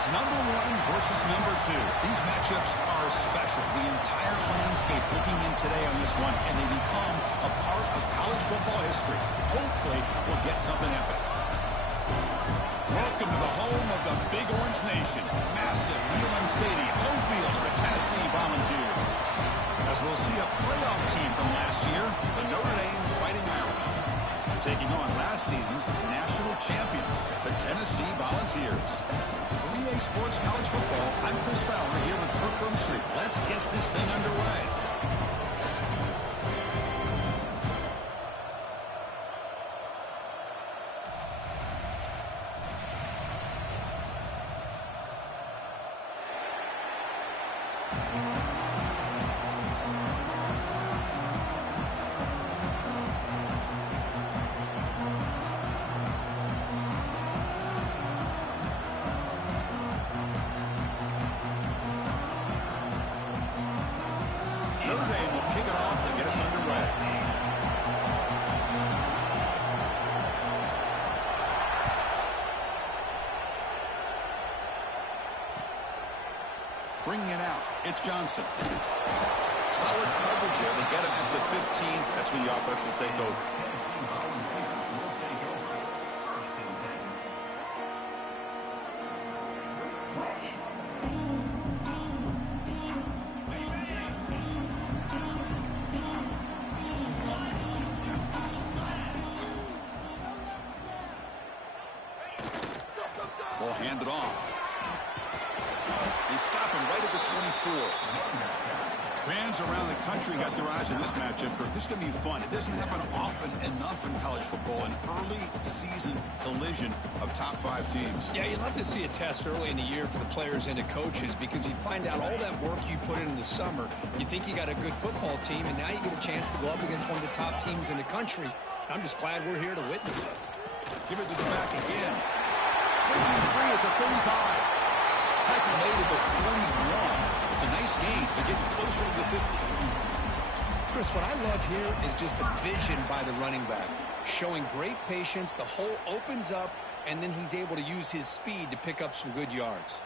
It's number 1 versus number 2. These matchups are special. The entire landscape looking in today on this one, and they become a part of college football history. Hopefully, we'll get something epic. Welcome to the home of the Big Orange Nation. Massive Neyland Stadium, home field of the Tennessee Volunteers. As we'll see a playoff team from last year, the Notre Dame Fighting Irish, taking on last season's national champions, the Tennessee Volunteers. For EA Sports College Football, I'm Chris Fowler here with Kirk Street. Let's get this thing underway. Bringing it out, it's Johnson. Solid coverage here. They get him at the 15. That's when the offense will take over. Ball handed off. They stop him right at the 24. Fans around the country got their eyes on this matchup. This is going to be fun. It doesn't happen often enough in college football, an early season collision of top 5 teams. Yeah, you'd love to see a test early in the year for the players and the coaches because you find out all that work you put in the summer. You think you got a good football team, and now you get a chance to go up against one of the top teams in the country. I'm just glad we're here to witness it. Give it to the back again. Breaking free at the 35. Tackle made at the 41. It's a nice gain. They're getting closer to the 50. Chris, what I love here is just a vision by the running back. Showing great patience. The hole opens up, and then he's able to use his speed to pick up some good yards.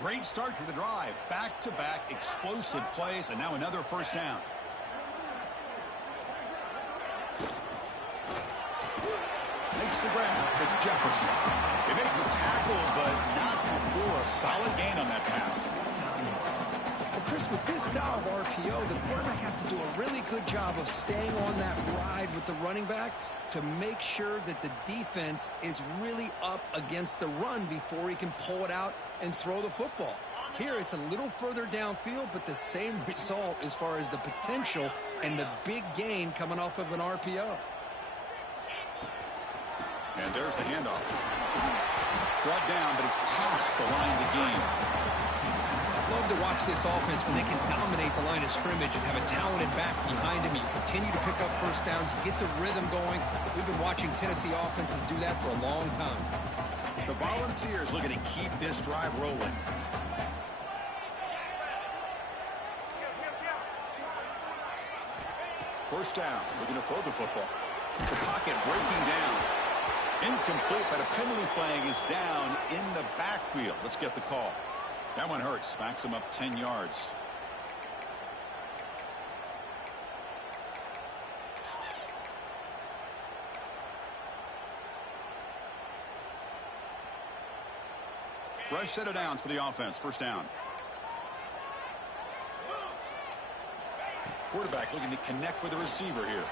Great start to the drive. Back-to-back explosive plays, and now another first down. Makes the grab. It's Jefferson. They make the tackle, but not before a solid gain on that pass. Well, Chris, with this style of RPO, the quarterback has to do a really good job of staying on that ride with the running back to make sure that the defense is really up against the run before he can pull it out and throw the football. Here, it's a little further downfield, but the same result as far as the potential and the big gain coming off of an RPO. And there's the handoff. Brought down, but it's past the line to gain. I love to watch this offense when they can dominate the line of scrimmage and have a talented back behind him. You continue to pick up first downs, you get the rhythm going. We've been watching Tennessee offenses do that for a long time. The Volunteers looking to keep this drive rolling. First down, looking to throw the football. The pocket breaking down. Incomplete, but a penalty flag is down in the backfield. Let's get the call. That one hurts. Backs him up 10 yards. Fresh set of downs for the offense. First down. Quarterback looking to connect with the receiver here.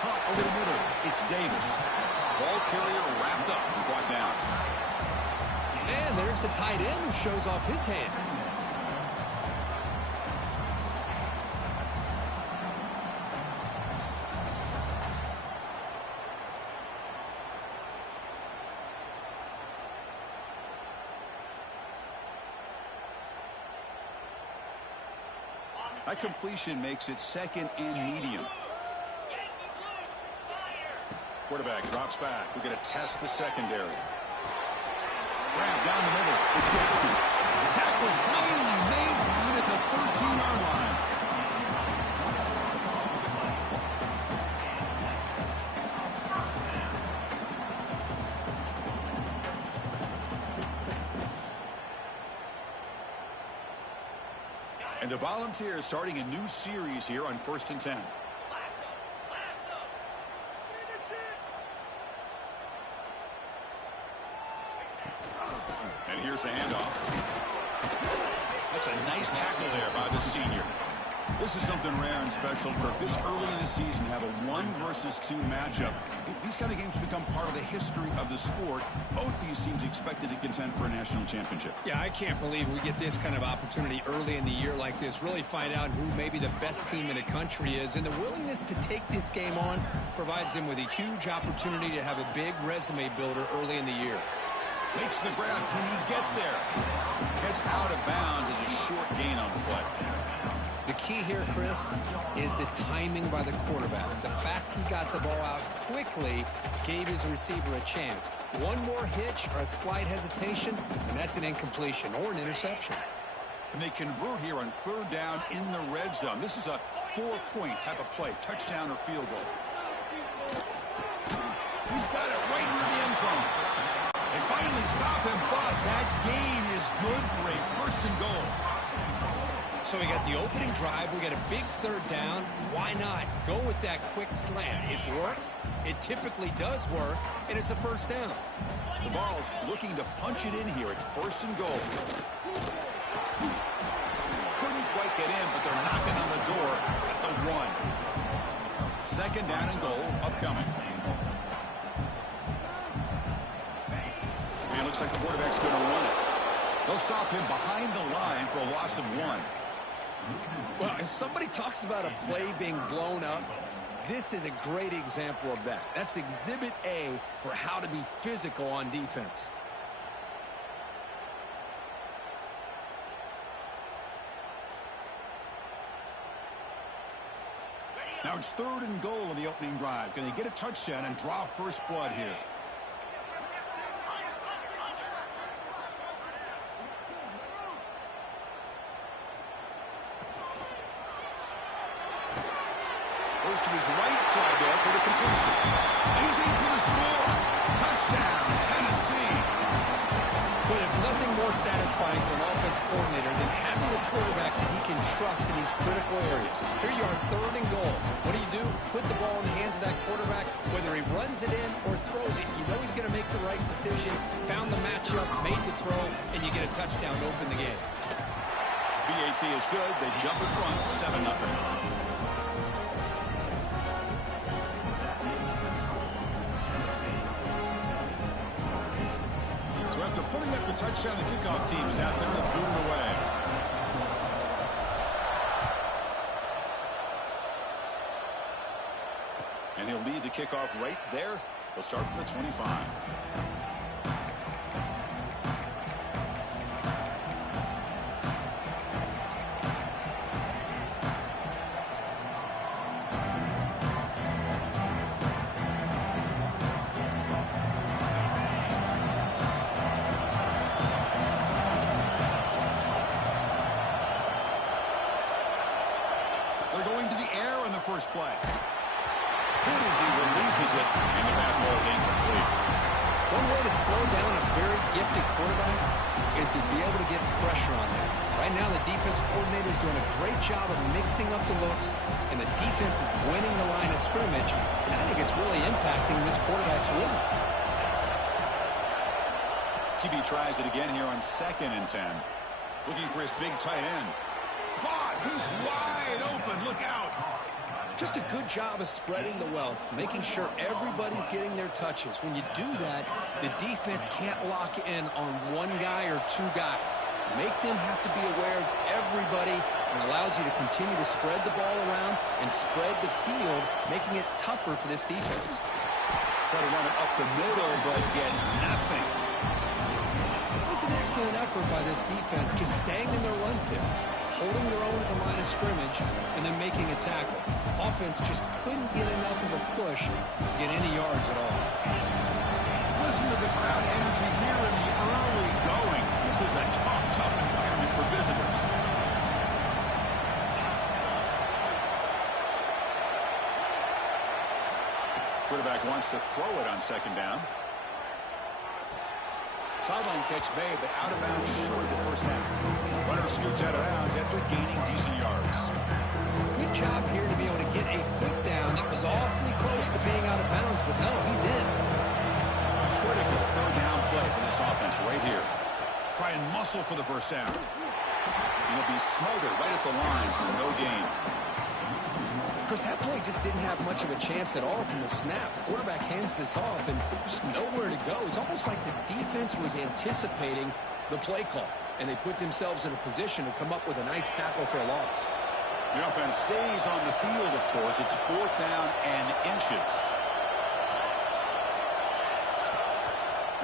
Caught over the middle. It's Davis. Ball carrier wrapped up and brought down. And there's the tight end who shows off his hands. That completion makes it second and medium. Quarterback drops back. We're going to test the secondary. Grab down the middle. It's Jackson. Tackle finally made down at the 13-yard line. And the Volunteers starting a new series here on 1st and 10. And here's the handoff. That's a nice tackle there by the senior. This is something rare and special, Kirk. This early in the season, have a 1 versus 2 matchup. These kind of games become part of the history of the sport. Both these teams expected to contend for a national championship. Yeah, I can't believe we get this kind of opportunity early in the year like this. Really find out who maybe the best team in the country is. And the willingness to take this game on provides them with a huge opportunity to have a big resume builder early in the year. Makes the grab. Can he get there? Gets out of bounds as a short gain on the play. The key here, Chris, is the timing by the quarterback. The fact he got the ball out quickly gave his receiver a chance. One more hitch or a slight hesitation, and that's an incompletion or an interception. And they convert here on 3rd down in the red zone. This is a 4-point type of play, touchdown or field goal. He's got it right near the end zone. They finally stop him, but that gain is good for a 1st and goal. So we got the opening drive. We got a big 3rd down. Why not go with that quick slant? It works. It typically does work, and it's a 1st down. The Vols looking to punch it in here. It's 1st and goal. Couldn't quite get in, but they're knocking on the door at the 1. 2nd down and goal upcoming. And it looks like the quarterback's going to run it. They'll stop him behind the line for a loss of 1. Well, if somebody talks about a play being blown up, this is a great example of that. That's Exhibit A for how to be physical on defense. Now it's 3rd and goal of the opening drive. Can they get a touchdown and draw first blood here? Goes to his right side there for the completion. And he's in for the score. Touchdown, Tennessee. Well, there's nothing more satisfying for an offense coordinator than having a quarterback that he can trust in these critical areas. Here you are, 3rd and goal. What do? Put the ball in the hands of that quarterback. Whether he runs it in or throws it, you know he's going to make the right decision. Found the matchup, made the throw, and you get a touchdown to open the game. BAT is good. They jump in front, 7-0. After putting up the touchdown, the kickoff team is out there to boot it away. And he'll lead the kickoff right there. He'll start from the 25. They're going to the air on the first play. Good as he releases it, and the pass ball is incomplete. One way to slow down a very gifted quarterback is to be able to get pressure on him. Right now, the defense coordinator is doing a great job of mixing up the looks, and the defense is winning the line of scrimmage, and I think it's really impacting this quarterback's rhythm. QB tries it again here on 2nd and 10. Looking for his big tight end. Caught! He's wide open! Look out! Just a good job of spreading the wealth, making sure everybody's getting their touches. When you do that, the defense can't lock in on one guy or 2 guys. Make them have to be aware of everybody, and allows you to continue to spread the ball around and spread the field, making it tougher for this defense. Try to run it up the middle, but get nothing. That was an excellent effort by this defense, just staying in their run fits, holding their own at the line of scrimmage, and then making a tackle. Offense just couldn't get enough of a push to get any yards at all. Listen to the crowd energy here in the early going. This is a tough environment for visitors. Quarterback wants to throw it on 2nd down. Sideline catch made, but out of bounds short of the first down. Runner Runner scoots out of bounds after gaining decent yards. Good job here to be able to get a foot down. That was awfully close to being out of bounds, but no, he's in. Critical third down play for this offense right here. Try and muscle for the first down. He'll be smothered right at the line for no gain. Chris, that play just didn't have much of a chance at all from the snap. The quarterback hands this off and just nowhere to go. It's almost like the defense was anticipating the play call, and they put themselves in a position to come up with a nice tackle for a loss. The offense stays on the field, of course. It's fourth down and inches.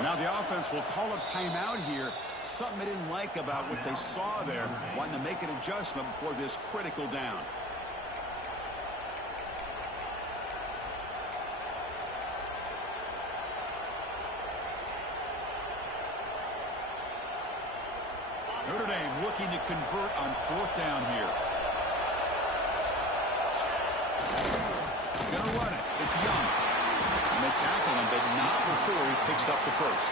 Now the offense will call a timeout here. Something they didn't like about what they saw there. Wanting to make an adjustment before this critical down. Notre Dame looking to convert on fourth down here. Gonna run it. It's Young. And they tackle him, but not before he picks up the first.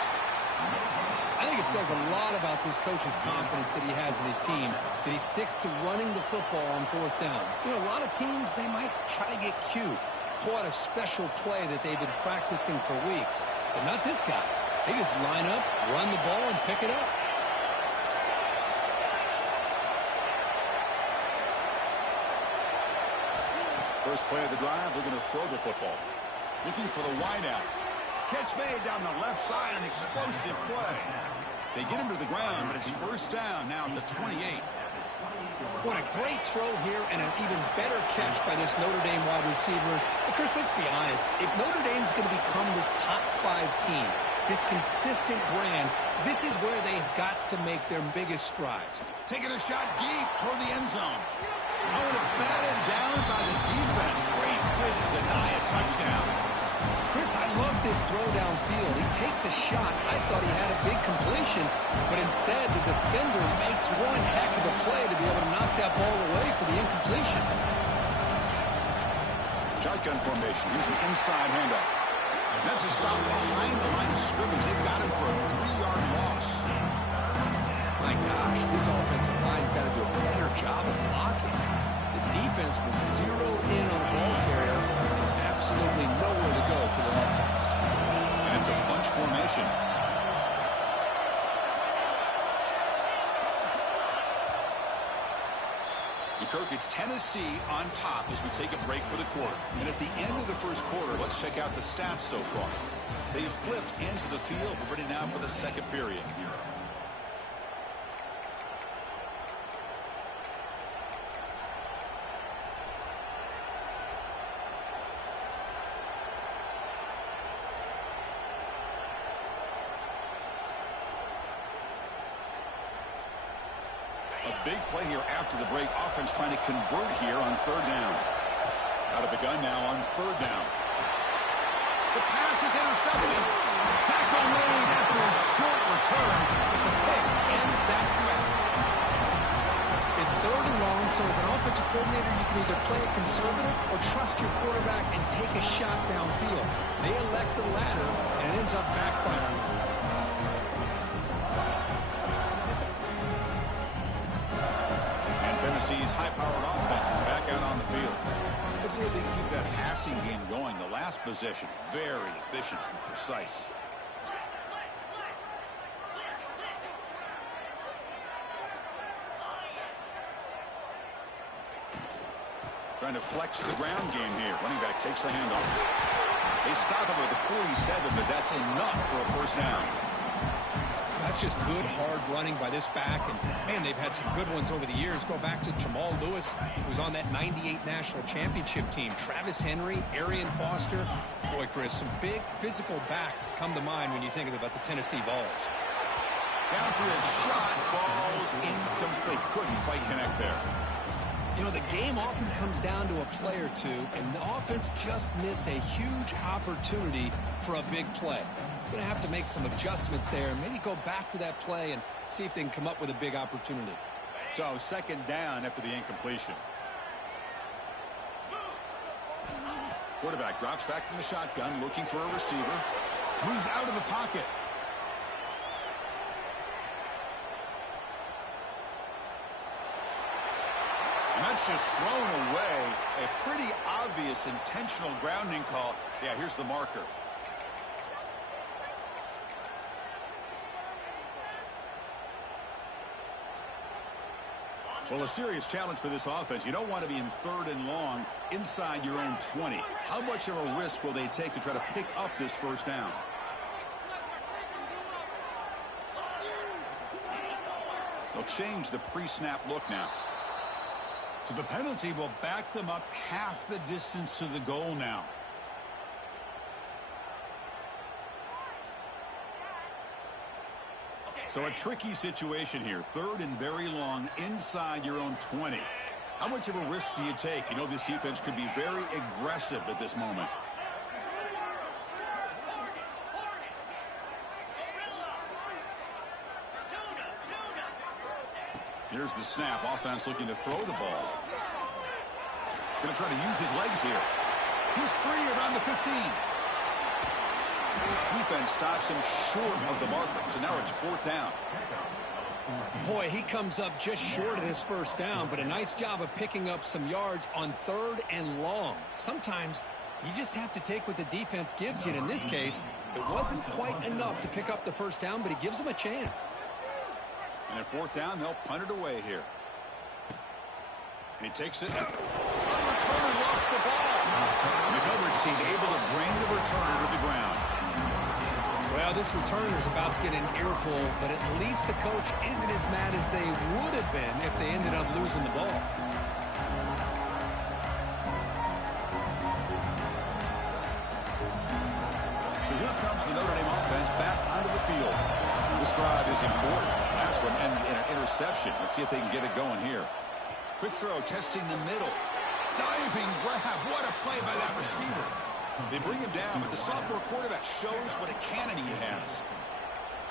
I think it says a lot about this coach's confidence that he has in his team, that he sticks to running the football on fourth down. You know, a lot of teams, they might try to get cute, pull out a special play that they've been practicing for weeks. But not this guy. They just line up, run the ball, and pick it up. First play of the drive, they're going to throw the football. Looking for the wideout. Catch made down the left side, an explosive play. They get him to the ground, but it's first down now at the 28. What a great throw here and an even better catch by this Notre Dame wide receiver. But Chris, let's be honest. If Notre Dame's going to become this top 5 team, this consistent brand, this is where they've got to make their biggest strides. Taking a shot deep toward the end zone. Oh, and it's batted down by the defense. Great play to deny a touchdown. Chris, I love this throw downfield. He takes a shot. I thought he had a big completion, but instead the defender makes one heck of a play to be able to knock that ball away for the incompletion. Shotgun formation. Here's an inside handoff. That's a stop behind the line of scrimmage. They've got him for a 3-yard loss. My gosh, this offensive line's got to do a better job of blocking. The defense was zeroed in on the ball carrier. Absolutely nowhere to go for the offense. And it's a bunch formation. Kirk, it's Tennessee on top as we take a break for the quarter. And at the end of the first quarter, let's check out the stats so far. They've flipped into the field. We're ready now for the second period. Big play here after the break. Offense trying to convert here on third down. Out of the gun now on third down. The pass is intercepted. Tackle made after a short return. But the pick ends that threat. It's third and long, so as an offensive coordinator, you can either play it conservative or trust your quarterback and take a shot downfield. They elect the latter, and it ends up backfiring. Tennessee's high-powered offense is back out on the field. Let's see if they can keep that passing game going. The last possession, very efficient and precise. Trying to flex the ground game here. Running back takes the handoff. They stop him at the 47, but that's enough for a first down. That's just good, hard running by this back. And, man, they've had some good ones over the years. Go back to Jamal Lewis, who was on that 98 National Championship team. Travis Henry, Arian Foster. Boy, Chris, some big physical backs come to mind when you think about the Tennessee Vols. Down for a shot. Balls incomplete. Couldn't quite connect there. You know, the game often comes down to a play or two, and the offense just missed a huge opportunity for a big play. Going to have to make some adjustments there and maybe go back to that play and see if they can come up with a big opportunity. So second down after the incompletion. Quarterback drops back from the shotgun, looking for a receiver. Moves out of the pocket. that's just thrown away. A pretty obvious intentional grounding call. Yeah, here's the marker. Well, a serious challenge for this offense. You don't want to be in 3rd and long inside your own 20. How much of a risk will they take to try to pick up this first down? They'll change the pre-snap look now. So the penalty will back them up half the distance to the goal now. So a tricky situation here. 3rd and very long inside your own 20. How much of a risk do you take? You know, this defense could be very aggressive at this moment. Here's the snap. Offense looking to throw the ball. Going to try to use his legs here. He's free around the 15. Defense stops him short of the marker. So now it's 4th down. Boy, he comes up just short of his first down, but a nice job of picking up some yards on 3rd and long. Sometimes you just have to take what the defense gives you. And in this case, it wasn't quite enough to pick up the first down, but he gives them a chance. And at 4th down, they'll punt it away here. He takes it. The returner lost the ball. The coverage team able to bring the returner to the ground. Well, this returner is about to get an earful, but at least the coach isn't as mad as they would have been if they ended up losing the ball. So here comes the Notre Dame offense back onto the field. This drive is important. Last one ended in an interception. Let's see if they can get it going here. Quick throw, testing the middle. Diving grab. What a play by that receiver. They bring him down, but the sophomore quarterback shows what a cannon he has.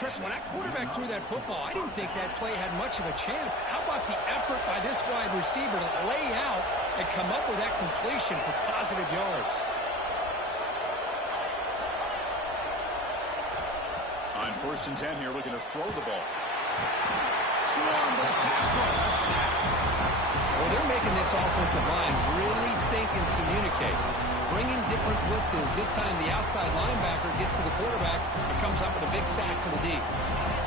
Chris, when that quarterback threw that football, I didn't think that play had much of a chance. How about the effort by this wide receiver to lay out and come up with that completion for positive yards? On 1st and 10 here, looking to throw the ball. Swarmed with a pass rush, a sack. Well, they're making this offensive line really think and communicate. Bringing different blitzes. This time the outside linebacker gets to the quarterback and comes up with a big sack for the deep.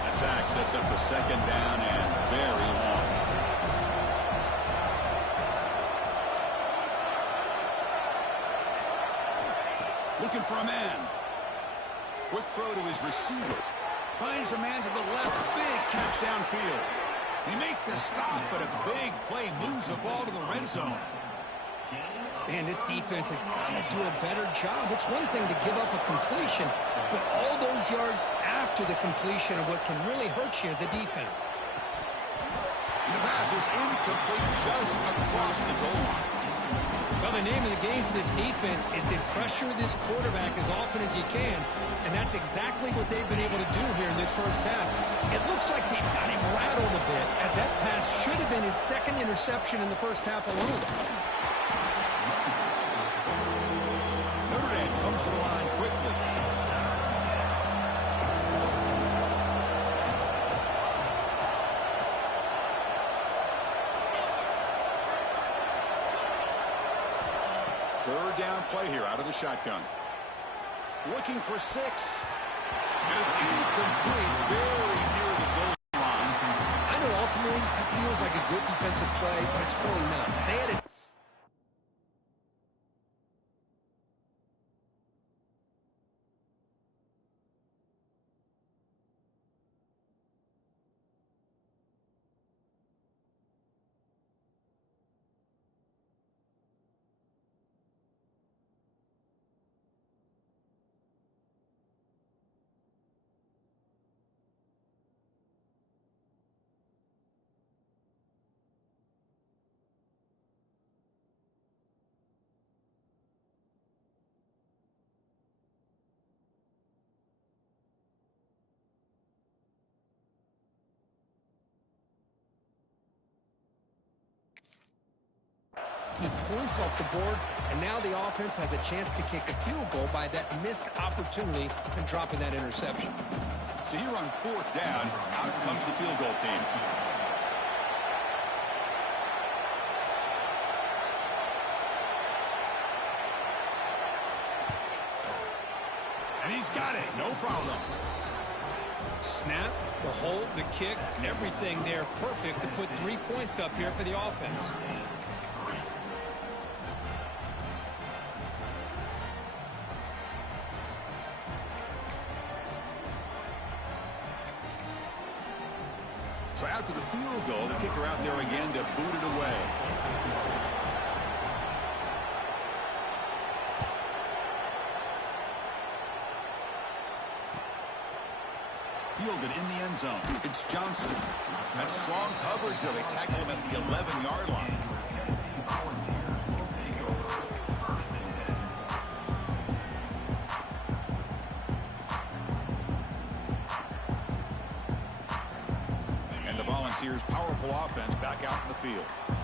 That sack sets up a 2nd down and very long. Looking for a man. Quick throw to his receiver. Finds a man to the left. Big catch downfield. They make the stop, but a big play moves the ball to the red zone. Man, this defense has got to do a better job. It's one thing to give up a completion, but all those yards after the completion are what can really hurt you as a defense. The pass is incomplete just across the goal line. Well, the name of the game for this defense is to pressure this quarterback as often as you can, and that's exactly what they've been able to do here in this first half. It looks like they've got him rattled a bit, as that pass should have been his 2nd interception in the first half alone. Notre Dame comes to the line quickly. Third down play here out of the shotgun. Looking for 6. And it's incomplete, very near the goal line. I know ultimately that feels like a good defensive play, but it's really not. They had a keep points off the board, and now the offense has a chance to kick a field goal by that missed opportunity and dropping that interception. So here on 4th down, out comes the field goal team. And he's got it. No problem. Snap, the hold, the kick, everything there perfect to put 3 points up here for the offense. So after the field goal, the kicker out there again to boot it away. Fielded in the end zone. It's Johnson. That's strong coverage, though. They tackle him at the 11-yard line. And the Volunteers' powerful offense back out in the field.